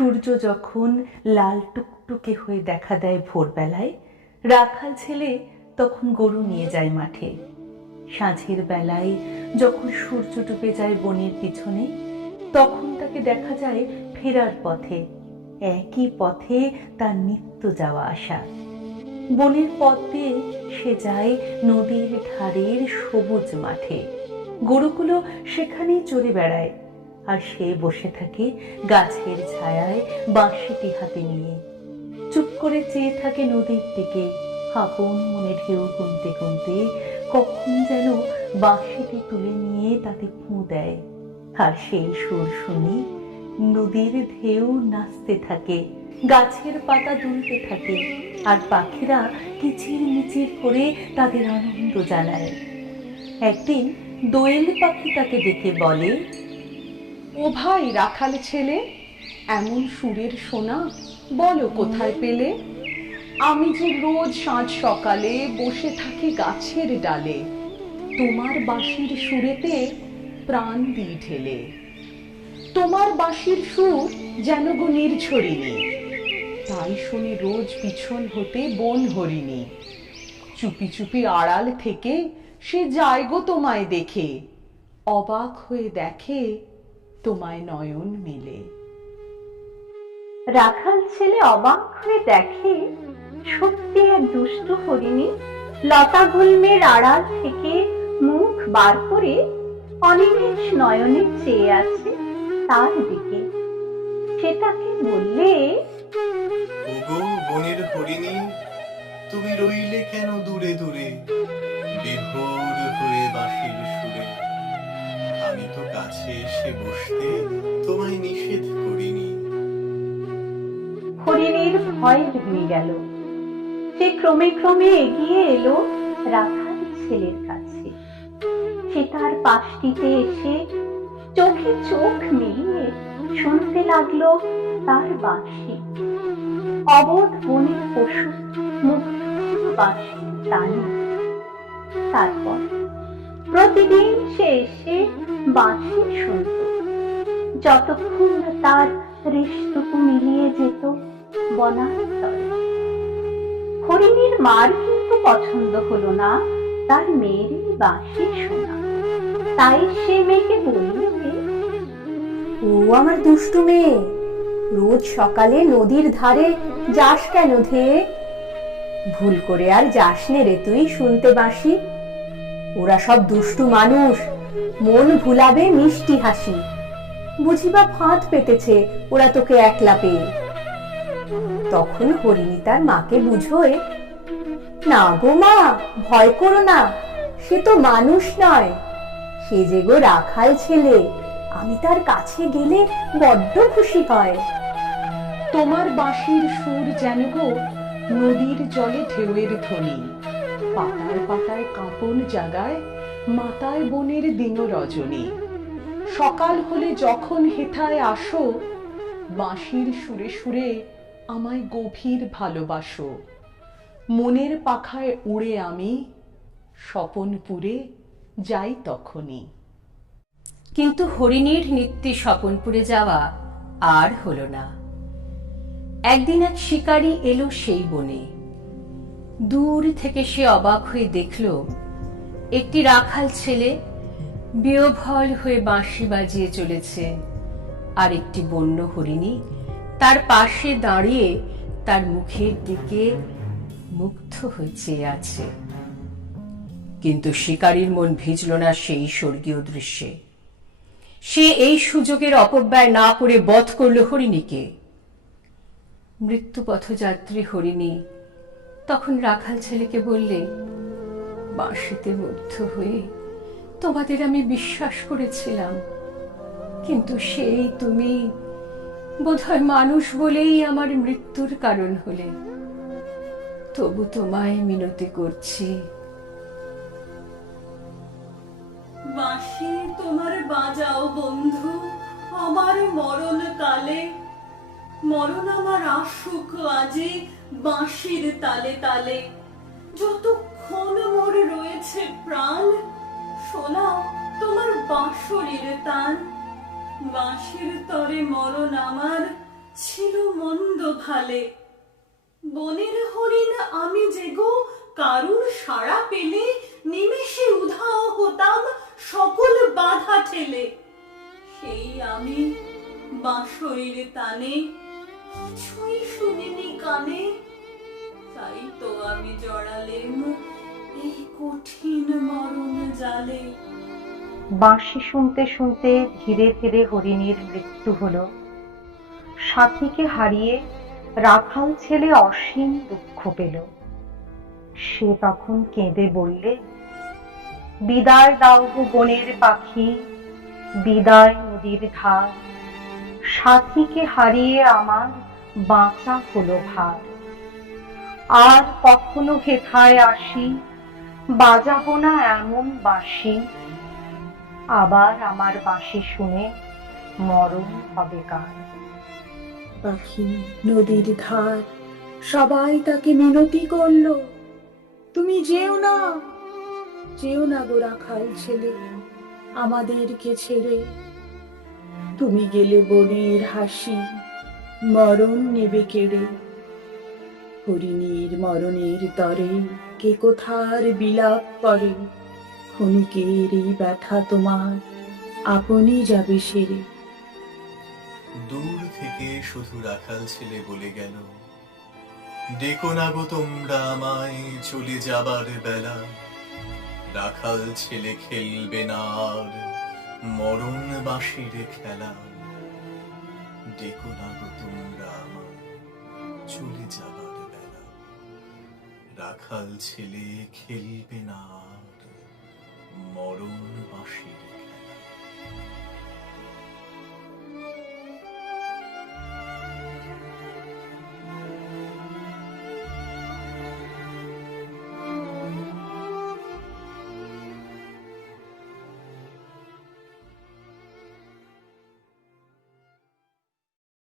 সূর্য যখন লাল টুকটুকে হয়ে দেখা দেয় ভোরবেলায়, রাখাল ছেলে তখন গরু নিয়ে যায় মাঠে। সাঁঝের বেলায় যখন সূর্য ডুবে যায় বনের পিছনে, তখন তাকে দেখা যায় ফেরার পথে। একই পথে তার নিত্য যাওয়া আসা। বনের পথ দিয়ে সে যায় নদীর ধারের সবুজ মাঠে। গরুগুলো সেখানেই চড়ে বেড়ায়। আর সে বসে থাকে গাছের ছায়ায় বাঁশিটি হাতে নিয়ে। চুপ করে চেয়ে থাকে নদীর দিকে আপন মনে ঢেউ গুনতে গুনতে, কখন যেন বাঁশিটি তুলে নিয়ে তাতে ফুঁ দেয়। আর সেই সুর শুনি নদীর ঢেউ নাচতে থাকে, গাছের পাতা দুলতে থাকে, আর পাখিরা কিচির মিচির করে তাদের আনন্দ জানায়। একদিন দোয়েল পাখি তাকে দেখে বলে ও ভাই রাখাল ছেলে? এমন সুরের সোনা বলো কোথায় পেলে? আমি যে রোজ সাঁঝ সকালে বসে থাকি গাছের ডালে, তোমার বাঁশির সুরেতে প্রাণ দিই ঢেলে। তোমার বাঁশির সুর যেন গো নির্ঝরিণী, তাই শুনি রোজ পিছন হতে বন হরিণী। চুপি চুপি আড়াল থেকে সে যায় গো তোমায় দেখে, অবাক হয়ে দেখে তোমায় নয়ন মেলে। রাখাল ছেলে অবাক হয়ে দেখে সত্যি এক দুষ্ট হরিণী লতা গুল্মের আড়াল থেকে মুখ বার করে অনিমেষ নয়নে চেয়ে আছে তার দিকে। সে তাকে বললে ওগো বনের হরিণী তুমি রইলে কেন দূরে দূরে? বিভোর হয়ে বাঁশির সুরে আমি তো কাছে এসে বসতে তোমায় নিষেধ করিনি। হরিণীর ভয় ভেঙে গেল। সে ক্রমে ক্রমে এগিয়ে এলো রাখাল ছেলের কাছে। সে তার পাশটিতে এসে চোখে চোখ মিলিয়ে শুনতে লাগল তার বাঁশি। অবধ বনের পশু মুগ্ধ বাঁশি টানে। তারপর প্রতিদিন সে এসে বাঁশি শুনত। যতক্ষণ না তার রেশটুকু মিলিয়ে যেত বনান্তরে হরিণীর মার কিন্তু পছন্দ হলো না তার মেয়েরই বাঁশি শোনা। তাই সে মেয়েকে বলল ও আমার দুষ্টু মেয়ে, রোজ সকালে নদীর ধারে যাস কেন ধে? ভুল করে আর যাস নে রে তুই শুনতে বাসি ওরা সব দুষ্টু মানুষ। মন ভুলাবে মিষ্টি হাসি। বুঝিবা ফাঁদ পেতেছে ওরা তোকে একলা পেয়ে। তখন হরিণী তার মাকে বুঝোয়, না গো মা, ভয় করো না, সে তো মানুষ নয়। সে যে গো রাখাল ছেলে, আমি তার কাছে গেলে বড্ড খুশি হয়। তোমার বাঁশির সুর যেন গো নদীর জলে ঢেউয়ের ধ্বনি। পাতায় পাতায় কাঁপন জাগায়, মাতায় বনের দিন রজনী। সকাল হলে যখন হেথায় আসো, বাঁশির সুরে সুরে আমায় গভীর ভালোবাসো। মনের পাখায় উড়ে আমি, স্বপনপুরে যাই তখনই। কিন্তু হরিণীর নিত্যে স্বপনপুরে যাওয়া আর হলো না। একদিন এক শিকারী এলো সেই বনে। দূর থেকে সে অবাক হয়ে দেখল, একটি রাখাল ছেলে বিয়োভল হয়ে বাঁশি বাজিয়ে চলেছে, আর একটি বন্য হরিণী তার পাশে দাঁড়িয়ে তার মুখের দিকে মুগ্ধ হয়ে চেয়ে আছে। কিন্তু শিকারীর মন ভিজল না সেই স্বর্গীয় দৃশ্যে। সে এই সুযোগের অপব্যয় না করে বধ করল হরিণীকে। মৃত্যুপথযাত্রী হরিণী তখন রাখাল ছেলেকে বললে, বাঁশিতে মুগ্ধ হয়ে তোমাদের আমি বিশ্বাস করেছিলাম। কিন্তু সেই তুমি বোধহয় মানুষ বলেই আমার মৃত্যুর কারণ হলে। তবু তোমায় মিনতি করছি। বাঁশি তোমার বাজাও বন্ধু, আমার মরণ কালে মরণ আমার আসুক আজি বাঁশির তালে তালে। যতক্ষণ মোর রয়েছে প্রাণ শোনাও তোমার বাঁশরির তান বাঁশির তরে মরণ আমার ছিল মন্দ ভালে। বনের হরিণ আমি যে গো কারুর সাড়া পেলে নিমেষে উধাও হতাম সকল বাধা ঠেলে। সেই আমি বাঁশরীর টানে কিছুই শুনিনি কানে তাই তো আমি জড়ালেম এই কঠিন মরণ জালে। বাঁশি শুনতে শুনতে ধীরে ধীরে হরিণীর মৃত্যু হলো। সাথীকে হারিয়ে রাখাল ছেলে অসীম দুঃখ পেল। সে তখন কেঁদে বললে, বিদায় দাও গো বনের পাখি, বিদায় নদীর ধার। সাথীকে হারিয়ে আমার বাঁচা হলো ভার। আর কখনো হেথায় আসি, বাজাবো না এমন বাঁশি। আবার আমার বাঁশি শুনে মরণ হবে কার পাখি, নদীর ধার, সবাই তাকে মিনতি করল। তুমি যেও না যেও না গো রাখাল ছেলে, আমাদেরকে ছেড়ে। তুমি গেলে বনের হাসি মরণ নেবে কেড়ে। হরিণীর মরণের তরে কে কোথার বিলাপ করে? ক্ষণিকের এই ব্যথা তোমার আপনি যাবে সেরে। দূর থেকে শুধু রাখাল ছেলে বলে গেল ডেকো না গো তোমরা আমায় চলে যাবার বেলা। রাখাল ছেলে খেলবে না আর মরণ বাঁশির খেলা। ডেকো না গো তোমরা আমার চলে যাবার বেলা। রাখাল ছেলে খেলবে না মরণ বাঁশির খেলা।